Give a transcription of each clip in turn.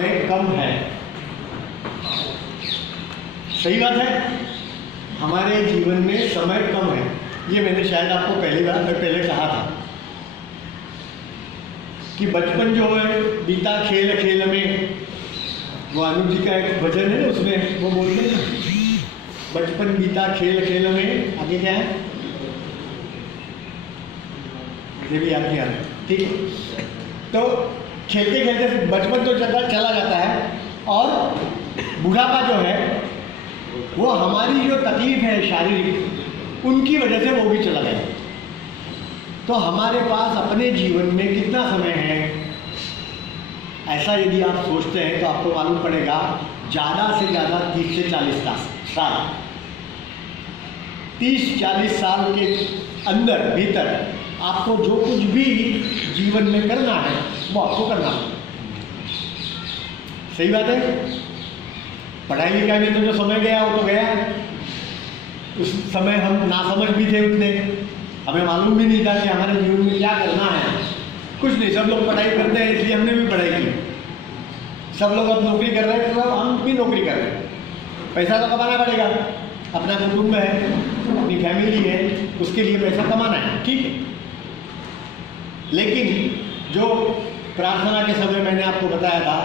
में कम है। सही बात है, हमारे जीवन में समय कम है। ये मैंने शायद आपको पहले कहा था कि बचपन जो है बीता खेल खेल में, वो अनुज जी का एक भजन है ना, उसमें वो बोलते हैं ना, बचपन बीता खेल खेल में, आगे क्या है मुझे भी याद नहीं आ रहा है, ठीक है। तो खेलते खेलते बचपन तो चला जाता है, और बुढ़ापा जो है वो हमारी जो तकलीफ है शारीरिक, उनकी वजह से वो भी चला गया। तो हमारे पास अपने जीवन में कितना समय है, ऐसा यदि आप सोचते हैं तो आपको मालूम पड़ेगा ज़्यादा से ज़्यादा 30 से 40 साल, 30-40 साल के अंदर भीतर आपको जो कुछ भी जीवन में करना है वो आपको करना है। सही बात है। पढ़ाई लिखाई में तो जो समय गया वो तो गया। उस समय हम नासमझ भी थे उतने, हमें मालूम भी नहीं था कि हमारे जीवन में क्या करना है। कुछ नहीं, सब लोग पढ़ाई करते हैं इसलिए हमने भी पढ़ाई की। सब लोग अब नौकरी कर रहे हैं तो हम भी नौकरी कर रहे हैं। पैसा तो कमाना पड़ेगा, अपना कुटुंब है, अपनी फैमिली है, उसके लिए पैसा कमाना है, ठीक है। लेकिन जो प्रार्थना के समय मैंने आपको बताया था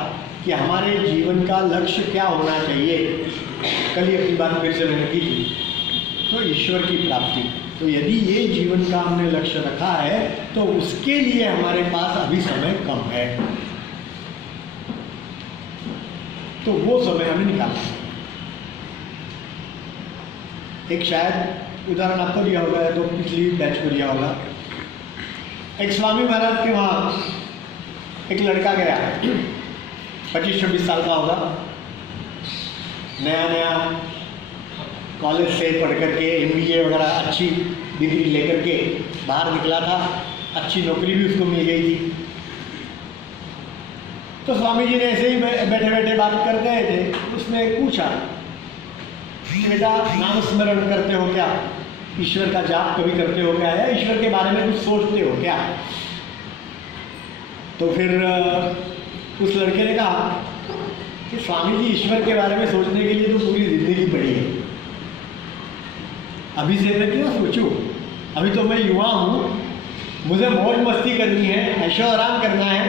कि हमारे जीवन का लक्ष्य क्या होना चाहिए, कल ही अपनी बात फिर से मैंने की थी, तो ईश्वर की प्राप्ति। तो यदि ये जीवन का हमने लक्ष्य रखा है तो उसके लिए हमारे पास अभी समय कम है, तो वो समय हमें निकालना है। एक शायद उदाहरण आपको दिया होगा या तो पिछली बैच को दिया होगा। एक स्वामी महाराज के वहाँ एक लड़का गया, 25-26 साल का होगा, नया नया कॉलेज से पढ़ करके MBA वगैरह अच्छी डिग्री लेकर के बाहर निकला था, अच्छी नौकरी भी उसको मिल गई थी। तो स्वामी जी ने ऐसे ही बैठे बैठे बात कर रहे थे, उसने पूछा कि बेटा नाम स्मरण करते हो क्या, ईश्वर का जाप कभी करते हो क्या, या ईश्वर के बारे में कुछ सोचते हो क्या। तो फिर उस लड़के ने कहा कि स्वामी जी ईश्वर के बारे में सोचने के लिए तो पूरी जिंदगी पड़ी है, अभी से मैं क्यों सोचूं, अभी तो मैं युवा हूँ, मुझे मौज मस्ती करनी है, ऐशो आराम करना है,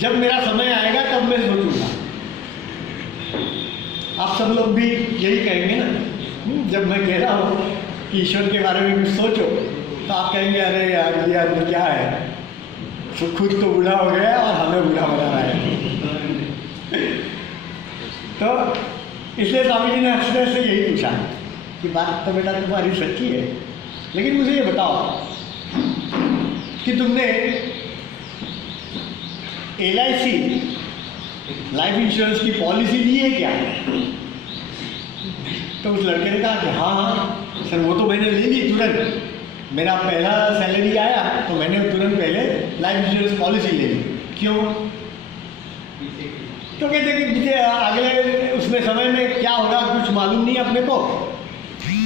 जब मेरा समय आएगा तब मैं सोचूंगा। आप सब लोग भी यही कहेंगे ना, जब मैं कह रहा हूँ कि ईश्वर के बारे में कुछ सोचो तो आप कहेंगे अरे यार ये आदमी क्या है, खुद तो बूढ़ा हो गया और हमें बूढ़ा बना रहा है। तो इसलिए स्वामी जी ने हंसने से यही पूछा कि बात तो बेटा तुम्हारी सच्ची है, लेकिन मुझे ये बताओ कि तुमने LIC लाइफ इंश्योरेंस की पॉलिसी ली है क्या। तो उस लड़के ने कहा कि हाँ सर वो तो मैंने ले ली तुरंत, मेरा पहला सैलरी आया तो मैंने तुरंत पहले लाइफ इंश्योरेंस पॉलिसी ले ली। क्यों। तो कहते कि मुझे अगले उसमें समय में क्या होगा कुछ मालूम नहीं अपने को,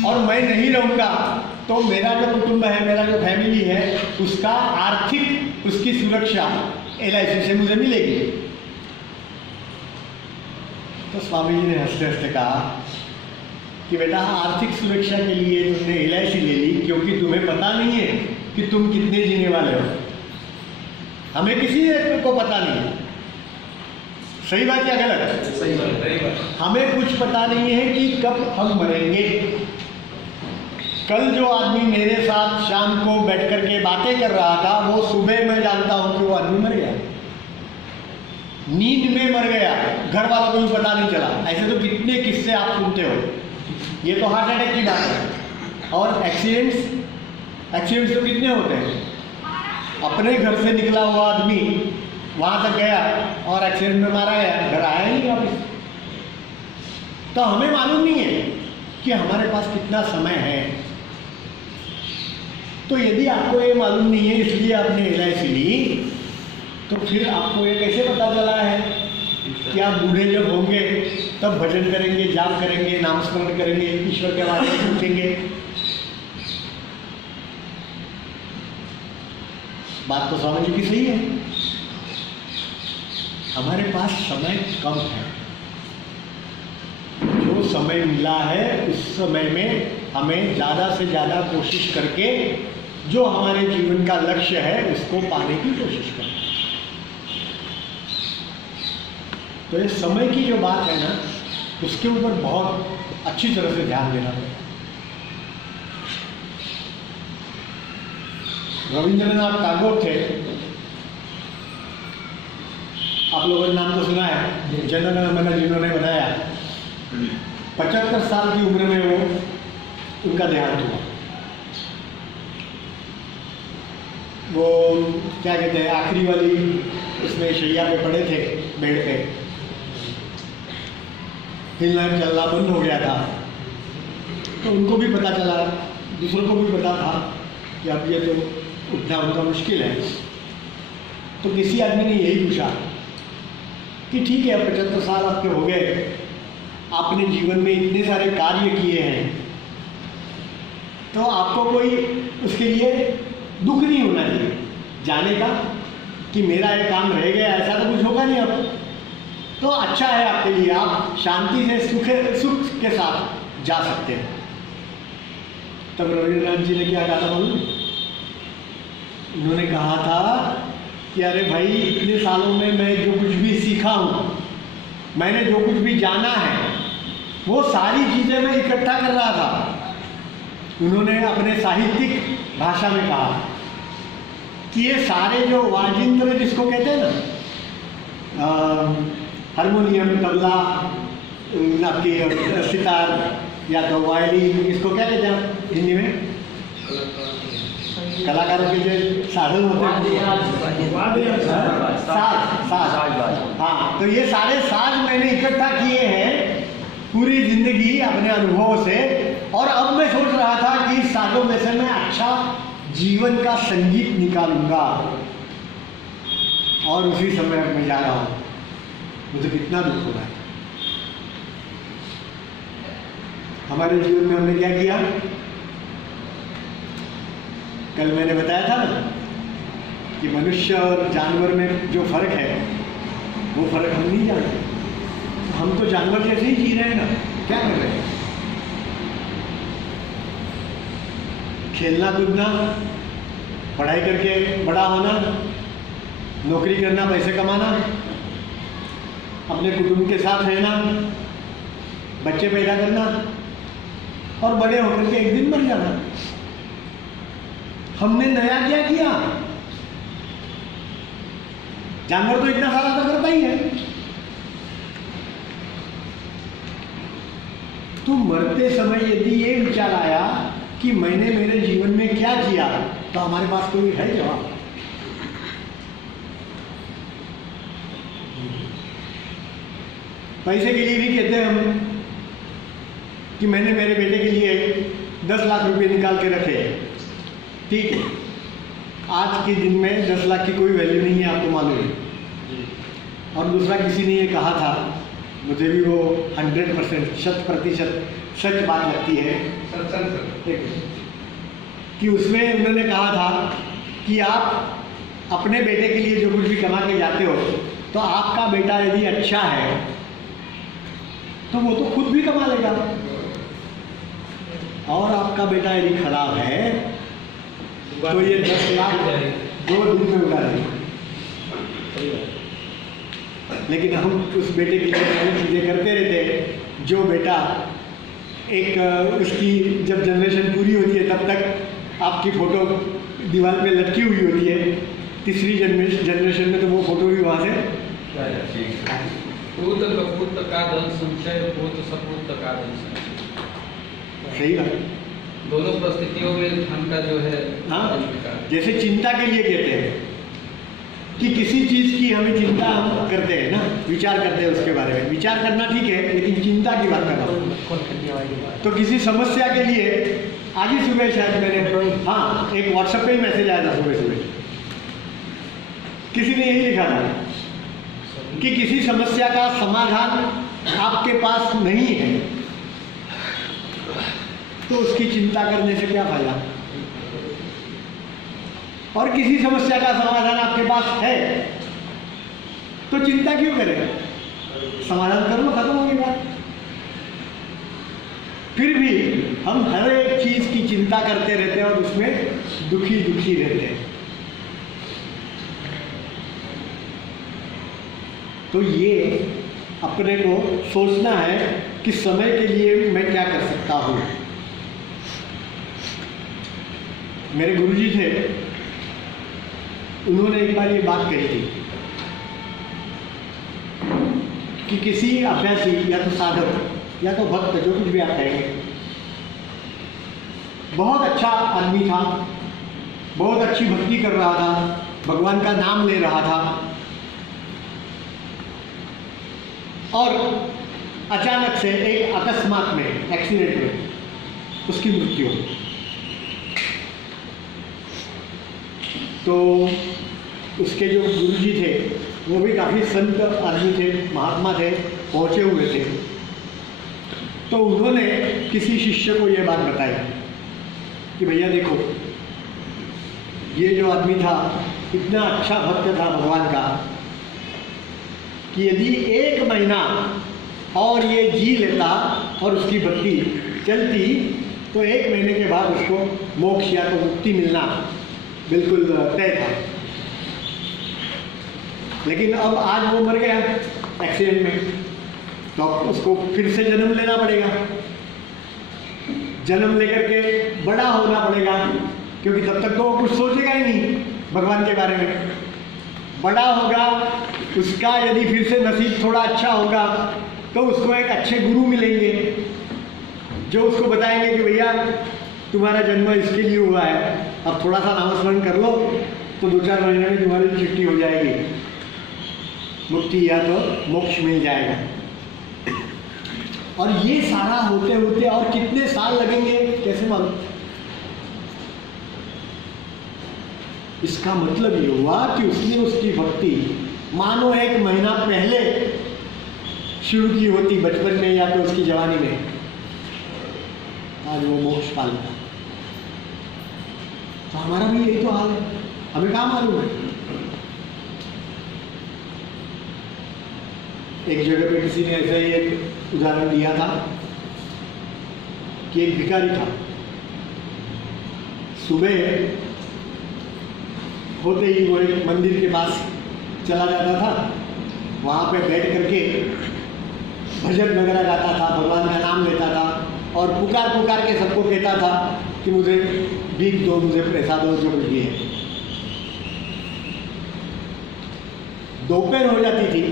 और मैं नहीं रहूँगा तो मेरा जो कुटुंब है, मेरा जो फैमिली है, उसका आर्थिक उसकी सुरक्षा LIC से मुझे मिलेगी। तो स्वामी जी ने हंसते हंसते कहा कि बेटा आर्थिक सुरक्षा के लिए तुमने LIC ले ली क्योंकि तुम्हें पता नहीं है कि तुम कितने जीने वाले हो। हमें किसी को पता नहीं है, सही बात या गलत। सही बात। हमें कुछ पता नहीं है कि कब हम मरेंगे। कल जो आदमी मेरे साथ शाम को बैठ कर के बातें कर रहा था, वो सुबह मैं जानता हूँ कि वो आदमी मर गया, नींद में मर गया, घर वालों को भी पता नहीं चला। ऐसे तो कितने किस्से आप सुनते हो। ये तो हार्ट अटैक की बात है। और एक्सीडेंट्स तो कितने होते हैं। अपने घर से निकला हुआ आदमी वहाँ तक गया और एक्सीडेंट में मारा गया, घर आया नहीं वापस। तो हमें मालूम नहीं है कि हमारे पास कितना समय है। तो यदि आपको ये मालूम नहीं है इसलिए आपने LIC ली, तो फिर आपको ये कैसे पता चला है कि आप बूढ़े जब होंगे तब भजन करेंगे, जाप करेंगे, नाम स्मरण करेंगे, ईश्वर के बारे में सोचेंगे। बात तो स्वामी जी की सही है। हमारे पास समय कम है। जो समय मिला है उस समय में हमें ज़्यादा से ज़्यादा कोशिश करके जो हमारे जीवन का लक्ष्य है उसको पाने की कोशिश करें। तो ये समय की जो बात है ना, उसके ऊपर बहुत अच्छी तरह से ध्यान देना पड़ेगा। रविंद्रनाथ टैगोर थे, आप लोगों ने नाम तो सुना है, जन गण मन जिन्होंने बनाया। 75 साल की उम्र में वो उनका देहांत हुआ। वो क्या कहते हैं, आखिरी वाली उसमें शैया पे पड़े थे, बेड पे, हिलना चलना बंद हो गया था। तो उनको भी पता चला, दूसरों को भी पता था कि अब ये तो उठना उनका मुश्किल है। तो किसी आदमी ने यही पूछा कि ठीक है, 75 साल आपके हो गए, आपने जीवन में इतने सारे कार्य किए हैं, तो आपको कोई उसके लिए दुख नहीं होना चाहिए जाने का कि मेरा ये काम रह गया, ऐसा तो कुछ होगा नहीं अब। तो अच्छा है आपके लिए, आप शांति से सुख के साथ जा सकते हैं। तब रविंद्रनाथ जी ने क्या कहा था मालूम? उन्होंने कहा था कि अरे भाई, इतने सालों में मैं जो कुछ भी सीखा हूँ, मैंने जो कुछ भी जाना है, वो सारी चीज़ें मैं इकट्ठा कर रहा था। उन्होंने अपने साहित्यिक भाषा में कहा कि ये सारे जो वाजिंत्र जिसको कहते हैं ना, हारमोनियम, तबला, आपकी सितार या तो वायलिन, इसको क्या कहते हैं हिंदी में? कलाकारों के जो साधन होते हैं, साज। हाँ, तो ये सारे साज मैंने इकट्ठा किए हैं पूरी जिंदगी अपने अनुभव से, और अब मैं सोच रहा था कि इस साजों में से मैं अच्छा जीवन का संगीत निकालूंगा, और उसी समय मैं जा रहा हूँ। मुझे कितना दुख हो रहा है। हमारे जीवन में हमने क्या किया? कल मैंने बताया था ना कि मनुष्य और जानवर में जो फर्क है, वो फर्क हम नहीं जानते। हम तो जानवर जैसे ही जी रहे हैं ना, क्या कर रहे हैं? खेलना कूदना, पढ़ाई करके बड़ा होना, नौकरी करना, पैसे कमाना, अपने कुटुंब के साथ रहना, बच्चे पैदा करना, और बड़े होकर के एक दिन मर जाना। हमने नया क्या किया? जानवर तो इतना सारा तो करता ही है। तो मरते समय यदि ये विचार आया कि मैंने मेरे जीवन में क्या किया, तो हमारे पास कोई है जवाब? पैसे के लिए भी कहते हैं हम कि मैंने मेरे बेटे के लिए 10 लाख रुपए निकाल के रखे। ठीक है, आज के दिन में 10 लाख की कोई वैल्यू नहीं है, आपको मालूम है। और दूसरा, किसी ने ये कहा था, मुझे भी वो 100% 100% सच बात लगती है कि उसमें उन्होंने कहा था कि आप अपने बेटे के लिए जो कुछ भी कमा के जाते हो, तो आपका बेटा यदि अच्छा है तो वो तो खुद भी कमा लेगा, और आपका बेटा यदि खराब है तो ये 10 लाख 2 दिन में उड़ा देगा। लेकिन हम उस बेटे के लिए सारी चीज़ें करते रहते। जो बेटा एक उसकी जब जनरेशन पूरी होती है तब तक आपकी फ़ोटो दीवार पे लटकी हुई होती है, तीसरी जनरेशन में तो वो फ़ोटो भी वहाँ से पूत कपूत का धन संचय, पूत सपूत का धन संचय। सही बात। दोनों परिस्थितियों में धन का जो है, हाँ, जैसे चिंता के लिए कहते हैं कि किसी चीज़ की हमें चिंता हम करते हैं ना, विचार करते हैं उसके बारे में। विचार करना ठीक है, लेकिन चिंता की बात कर रहा हूँ। तो किसी समस्या के लिए आज ही सुबह शायद मैंने, हाँ, एक व्हाट्सएप पे ही मैसेज आया था सुबह, किसी ने यही लिखा था कि किसी समस्या का समाधान आपके पास नहीं है तो उसकी चिंता करने से क्या फायदा, और किसी समस्या का समाधान आपके पास है तो तो चिंता क्यों करें, समाधान कर लो, खत्म होगी बात। फिर भी हम हर एक चीज की चिंता करते रहते हैं और उसमें दुखी दुखी रहते हैं। तो ये अपने को सोचना है कि समय के लिए मैं क्या कर सकता हूँ। मेरे गुरुजी थे, उन्होंने एक बार ये बात कही थी कि किसी अभ्यासी या तो साधक या तो भक्त, जो कुछ भी आप कहेंगे, बहुत अच्छा आदमी था, बहुत अच्छी भक्ति कर रहा था, भगवान का नाम ले रहा था, और अचानक से एक अकस्मात में, एक्सीडेंट में उसकी मृत्यु हो। तो उसके जो गुरुजी थे वो भी काफ़ी संत आदमी थे, महात्मा थे, पहुँचे हुए थे। तो उन्होंने किसी शिष्य को ये बात बताई कि भैया देखो, ये जो आदमी था इतना अच्छा भक्त था भगवान का कि यदि 1 महीना और ये जी लेता और उसकी भक्ति चलती तो 1 महीने के बाद उसको मोक्ष या तो मुक्ति मिलना बिल्कुल तय था। लेकिन अब आज वो मर गया एक्सीडेंट में, तो अब उसको फिर से जन्म लेना पड़ेगा, जन्म लेकर के बड़ा होना पड़ेगा, क्योंकि तब तक तो वो कुछ सोचेगा ही नहीं भगवान के बारे में। बड़ा होगा, उसका यदि फिर से नसीब थोड़ा अच्छा होगा तो उसको एक अच्छे गुरु मिलेंगे जो उसको बताएंगे कि भैया तुम्हारा जन्म इसके लिए हुआ है, अब थोड़ा सा नामस्मरण कर लो तो 2-4 महीने में तुम्हारी छुट्टी हो जाएगी, मुक्ति या तो मोक्ष मिल जाएगा। और ये सारा होते होते और कितने साल लगेंगे कैसे मालूम। इसका मतलब ये हुआ कि उसने उसकी भक्ति मानो 1 महीना पहले शुरू की होती, बचपन में या तो उसकी जवानी में, आज वो मोक्ष पा लेता। तो हमारा भी यही तो हाल है, हमें कहाँ मालूम है। एक जगह पे किसी ने ऐसा ही एक उदाहरण दिया था कि एक भिखारी था, सुबह होते ही वो एक मंदिर के पास चला जाता था, वहाँ पे बैठ करके भजन वगैरह गाता था, भगवान का नाम लेता था और पुकार पुकार के सबको कहता था कि मुझे भीख दो, मुझे पैसा दो, जो कुछ भी है। दोपहर हो जाती थी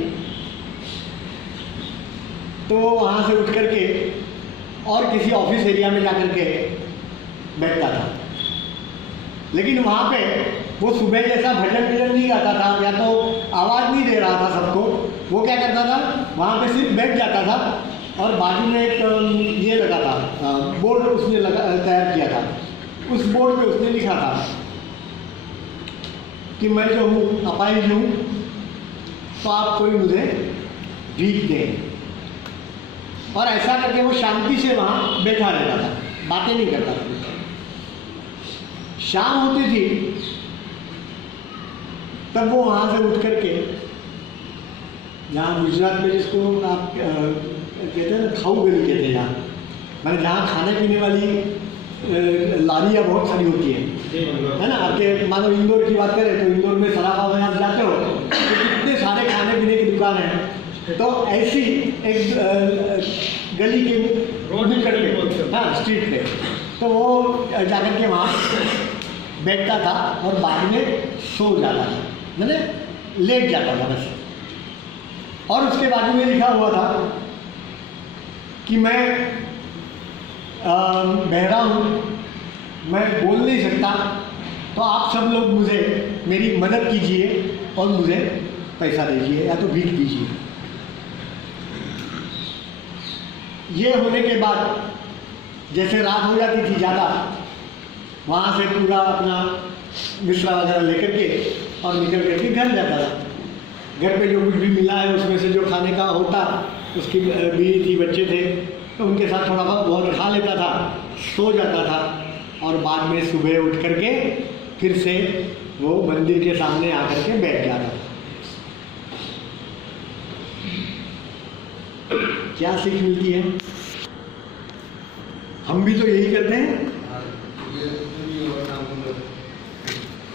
तो वहाँ से उठ करके और किसी ऑफिस एरिया में जाकर के बैठता था। लेकिन वहाँ पे वो सुबह जैसा भजन नहीं गाता था या तो आवाज़ नहीं दे रहा था सबको, वो क्या करता था, वहाँ पे सिर्फ बैठ जाता था और बाजू में एक ये लगा था, बोर्ड उसने तैयार किया था। उस बोर्ड पे उसने लिखा था कि मैं जो हूँ अपाहिज हूँ, तो आप कोई मुझे भीख दें। और ऐसा करके वो शांति से वहाँ बैठा रहता था, बातें नहीं करता था। शाम होती थी तब वो वहाँ से उठ करके, जहाँ गुजरात में जिसको आप कहते हैं ना, खाऊ गली कहते हैं, जहाँ मैंने जहाँ खाने पीने वाली लारियाँ बहुत सारी होती है ना। आपके मानो इंदौर की बात करें तो इंदौर में सराफा में आप जाते हो तो कितने सारे खाने पीने की दुकान है। तो ऐसी एक गली के रोड करके, हाँ, स्ट्रीट पे, तो वो जाकर के वहाँ बैठता था और बाद में सो जाता था, मैंने लेट जाता था बस। और उसके बाजू में लिखा हुआ था कि मैं बहरा हूँ, मैं बोल नहीं सकता, तो आप सब लोग मुझे मेरी मदद कीजिए और मुझे पैसा दीजिए या तो भीख दीजिए। ये होने के बाद जैसे रात हो जाती थी ज़्यादा, वहाँ से पूरा अपना मिश्रा वगैरह लेकर के और निकल करके घर जाता था। घर पे जो कुछ भी मिला है उसमें से जो खाने का होता, उसकी बीवी थी, बच्चे थे, तो उनके साथ थोड़ा बहुत खा लेता था, सो जाता था और बाद में सुबह उठ करके फिर से वो मंदिर के सामने आकर के बैठ जाता था। क्या सीख मिलती है? हम भी तो यही करते हैं।